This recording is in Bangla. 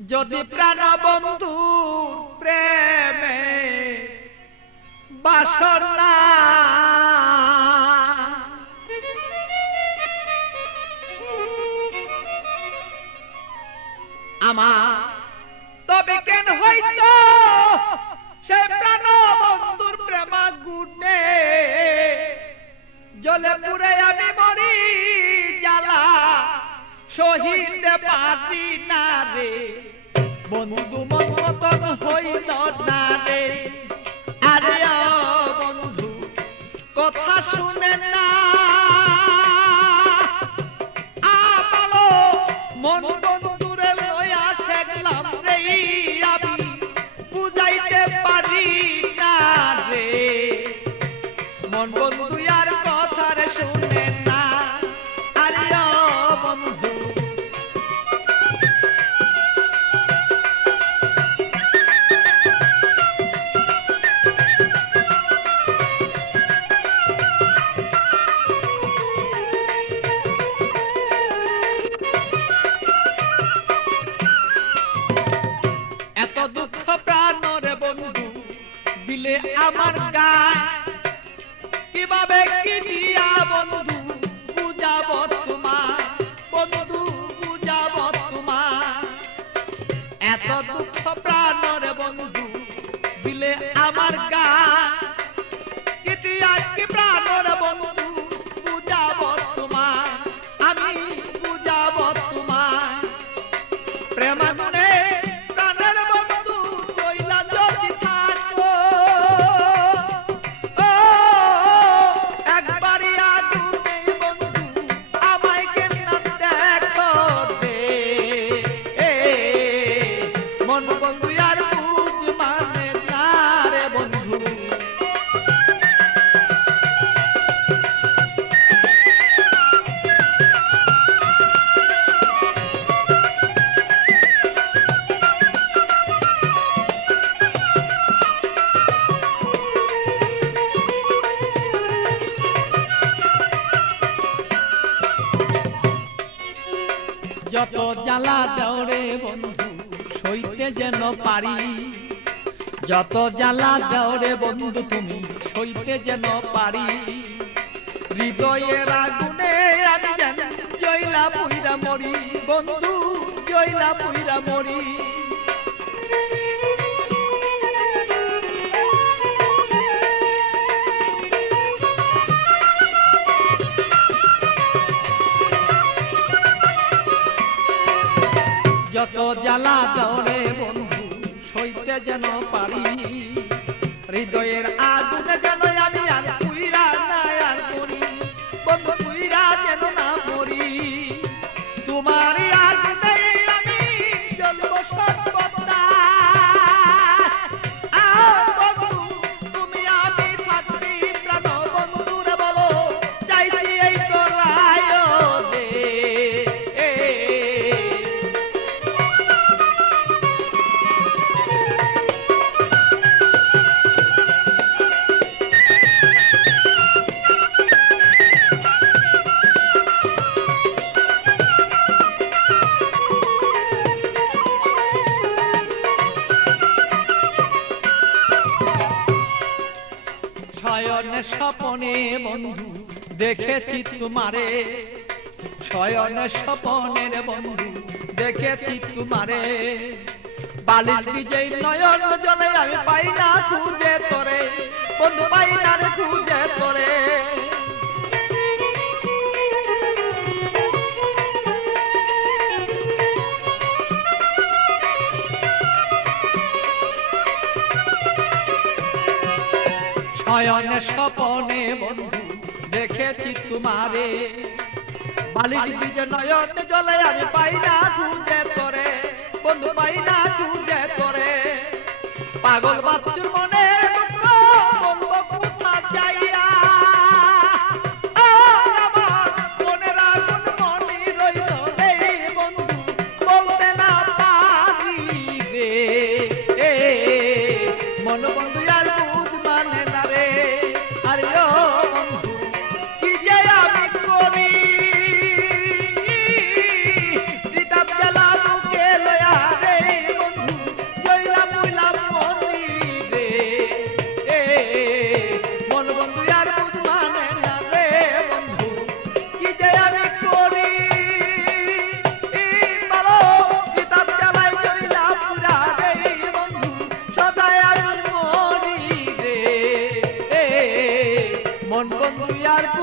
যদি প্রাণ বন্ধু প্রেমে বাসনা। আমার তবে কেন হইতো সে প্রাণ বন্ধুর প্রেমা গুণে জলে পুরে আমি মরি, জ্বালা শহীদ পারি না রে। বন্ধু মতন হইল না রে আরে বন্ধু, কথা শুনে না। আমালো মন বন্ধুরে লয়া ঠেকলাম রে আমি, বুঝাইতে পারি না রে। মন বন্ধু কীভাবে কি দিয়া বন্ধু বুঝাব তোমার। বন্ধু বুঝাব তোমার। এত দুঃখ প্রাণর বন্ধু, দিলে আমার গা। কি দিয়া যত জ্বালা দেওরে বন্ধু, সইতে যেন পারি। যত জ্বালা দেওরে বন্ধু, তুমি সইতে যেন পারি। হৃদয়ের আগুনে আমি যেন জয়লা পুইরা মরি। বন্ধু জয়লা পুইরা মরি। যত জ্বালা দৌড়ে বন্ধু সইতে যেন পারি। হৃদয়ের আগুনে শয়নে স্বপনে বন্ধু, দেখেছি তোমারে। স্বপনের বন্ধু, দেখেছি তোমারে। বালির বিজয় নয়ন জলে আমি পাই না খুঁজে তোরে। বন্ধু পাই না খুঁজে তোরে। শয়নে স্বপনে বন্ধু, দেখেছি তোমারে। বালির বীজ নয়ন জলে আমি পাই না খুঁজে তোরে, বন্ধু পাই না খুঁজে তোরে। পাগল বাচ্চুর মনে দুঃখ, বলব কোথা যাইয়া? মনে বন্ধু মন বন্ধু আর বুঝ